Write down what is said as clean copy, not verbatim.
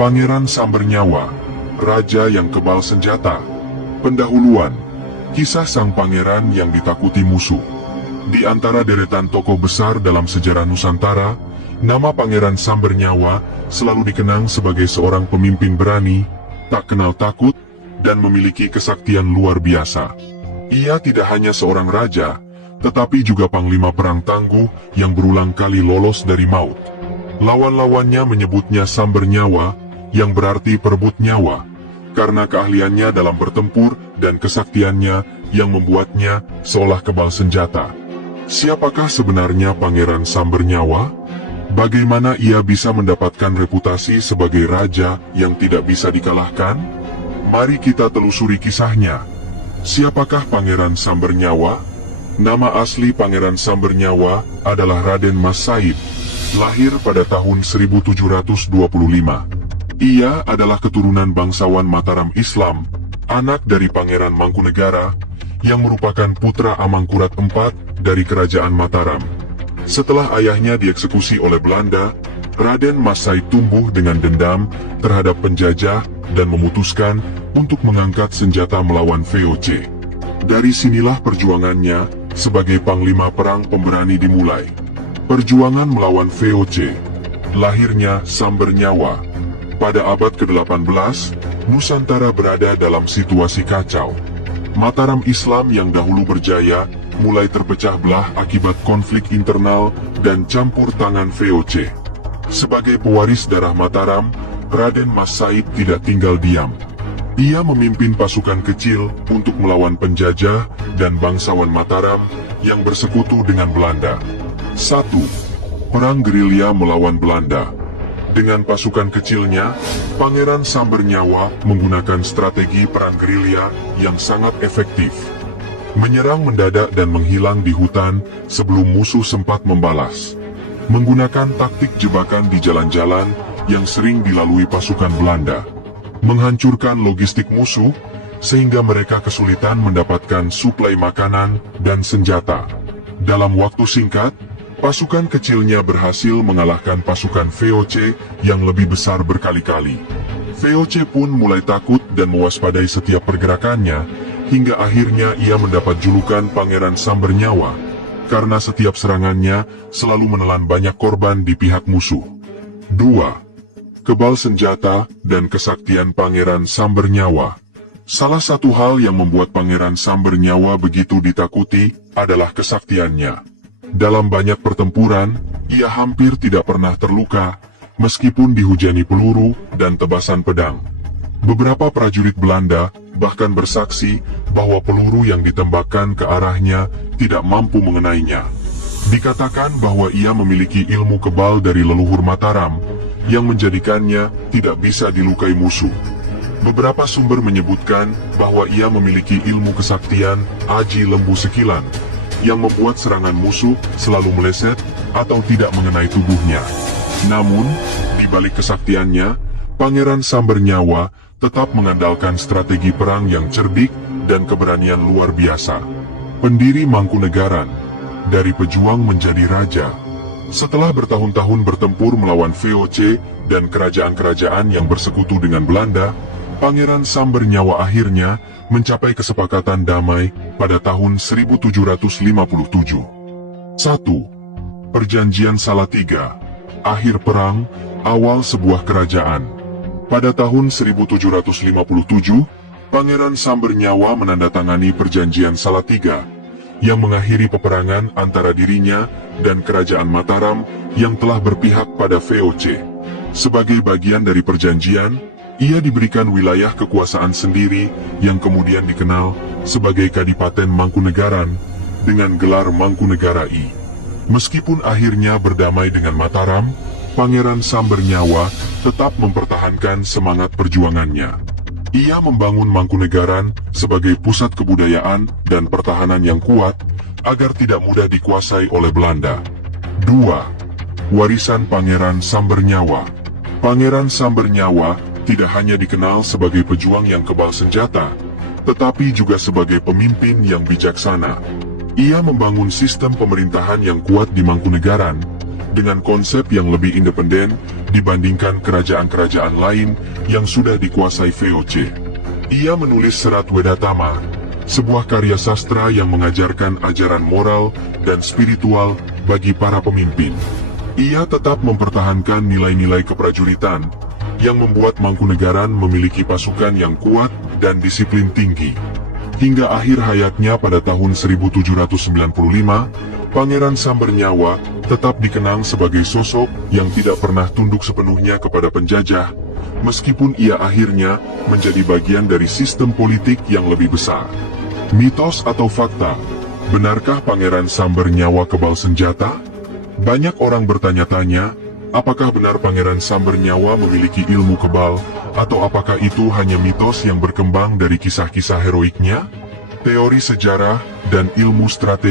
Pangeran Sambernyawa, raja yang kebal senjata. Pendahuluan, kisah sang pangeran yang ditakuti musuh. Di antara deretan tokoh besar dalam sejarah Nusantara, nama Pangeran Sambernyawa selalu dikenang sebagai seorang pemimpin berani, tak kenal takut, dan memiliki kesaktian luar biasa. Ia tidak hanya seorang raja, tetapi juga panglima perang tangguh yang berulang kali lolos dari maut. Lawan-lawannya menyebutnya Sambernyawa, yang berarti perebut nyawa, karena keahliannya dalam bertempur dan kesaktiannya yang membuatnya seolah kebal senjata. Siapakah sebenarnya Pangeran Sambernyawa? Bagaimana ia bisa mendapatkan reputasi sebagai raja yang tidak bisa dikalahkan? Mari kita telusuri kisahnya. Siapakah Pangeran Sambernyawa? Nama asli Pangeran Sambernyawa adalah Raden Mas Said, lahir pada tahun 1725. Ia adalah keturunan bangsawan Mataram Islam, anak dari Pangeran Mangkunegara, yang merupakan putra Amangkurat IV dari Kerajaan Mataram. Setelah ayahnya dieksekusi oleh Belanda, Raden Mas Said tumbuh dengan dendam terhadap penjajah dan memutuskan untuk mengangkat senjata melawan VOC. Dari sinilah perjuangannya sebagai panglima perang pemberani dimulai. Perjuangan melawan VOC. Lahirnya Sambernyawa. Pada abad ke-18, Nusantara berada dalam situasi kacau. Mataram Islam yang dahulu berjaya mulai terpecah belah akibat konflik internal dan campur tangan VOC. Sebagai pewaris darah Mataram, Raden Mas Said tidak tinggal diam. Ia memimpin pasukan kecil untuk melawan penjajah dan bangsawan Mataram yang bersekutu dengan Belanda. 1. Perang gerilya melawan Belanda. Dengan pasukan kecilnya, Pangeran Sambernyawa menggunakan strategi perang gerilya yang sangat efektif. Menyerang mendadak dan menghilang di hutan sebelum musuh sempat membalas. Menggunakan taktik jebakan di jalan-jalan yang sering dilalui pasukan Belanda. Menghancurkan logistik musuh, sehingga mereka kesulitan mendapatkan suplai makanan dan senjata. Dalam waktu singkat, pasukan kecilnya berhasil mengalahkan pasukan VOC yang lebih besar berkali-kali. VOC pun mulai takut dan mewaspadai setiap pergerakannya, hingga akhirnya ia mendapat julukan Pangeran Sambernyawa, karena setiap serangannya selalu menelan banyak korban di pihak musuh. 2. Kebal senjata dan kesaktian Pangeran Sambernyawa. Salah satu hal yang membuat Pangeran Sambernyawa begitu ditakuti adalah kesaktiannya. Dalam banyak pertempuran, ia hampir tidak pernah terluka, meskipun dihujani peluru dan tebasan pedang. Beberapa prajurit Belanda bahkan bersaksi bahwa peluru yang ditembakkan ke arahnya tidak mampu mengenainya. Dikatakan bahwa ia memiliki ilmu kebal dari leluhur Mataram, yang menjadikannya tidak bisa dilukai musuh. Beberapa sumber menyebutkan bahwa ia memiliki ilmu kesaktian Aji Lembu Sekilan, yang membuat serangan musuh selalu meleset atau tidak mengenai tubuhnya. Namun, di balik kesaktiannya, Pangeran Sambernyawa tetap mengandalkan strategi perang yang cerdik dan keberanian luar biasa. Pendiri Mangkunegaran, dari pejuang menjadi raja. Setelah bertahun-tahun bertempur melawan VOC dan kerajaan-kerajaan yang bersekutu dengan Belanda, Pangeran Sambernyawa akhirnya mencapai kesepakatan damai pada tahun 1757. 1. Perjanjian Salatiga. Akhir perang, awal sebuah kerajaan. Pada tahun 1757, Pangeran Sambernyawa menandatangani Perjanjian Salatiga, yang mengakhiri peperangan antara dirinya dan Kerajaan Mataram yang telah berpihak pada VOC. Sebagai bagian dari perjanjian, ia diberikan wilayah kekuasaan sendiri yang kemudian dikenal sebagai Kadipaten Mangkunegaran dengan gelar Mangkunegara I. Meskipun akhirnya berdamai dengan Mataram, Pangeran Sambernyawa tetap mempertahankan semangat perjuangannya. Ia membangun Mangkunegaran sebagai pusat kebudayaan dan pertahanan yang kuat agar tidak mudah dikuasai oleh Belanda. 2. Warisan Pangeran Sambernyawa. Pangeran Sambernyawa tidak hanya dikenal sebagai pejuang yang kebal senjata, tetapi juga sebagai pemimpin yang bijaksana. Ia membangun sistem pemerintahan yang kuat di Mangkunegaran, dengan konsep yang lebih independen dibandingkan kerajaan-kerajaan lain yang sudah dikuasai VOC. Ia menulis Serat Wedatama, sebuah karya sastra yang mengajarkan ajaran moral dan spiritual bagi para pemimpin. Ia tetap mempertahankan nilai-nilai keprajuritan yang membuat Mangkunegaran memiliki pasukan yang kuat dan disiplin tinggi. Hingga akhir hayatnya pada tahun 1795, Pangeran Sambernyawa tetap dikenang sebagai sosok yang tidak pernah tunduk sepenuhnya kepada penjajah, meskipun ia akhirnya menjadi bagian dari sistem politik yang lebih besar. Mitos atau fakta, benarkah Pangeran Sambernyawa kebal senjata? Banyak orang bertanya-tanya, apakah benar Pangeran Sambernyawa memiliki ilmu kebal, atau apakah itu hanya mitos yang berkembang dari kisah-kisah heroiknya? Teori sejarah dan ilmu strategi